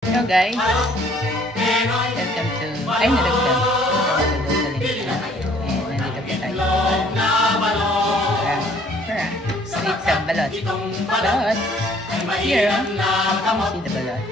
Hello guys, welcome to, ay nalagdag, and nandito po tayo sweet sa balot, here, see the balot,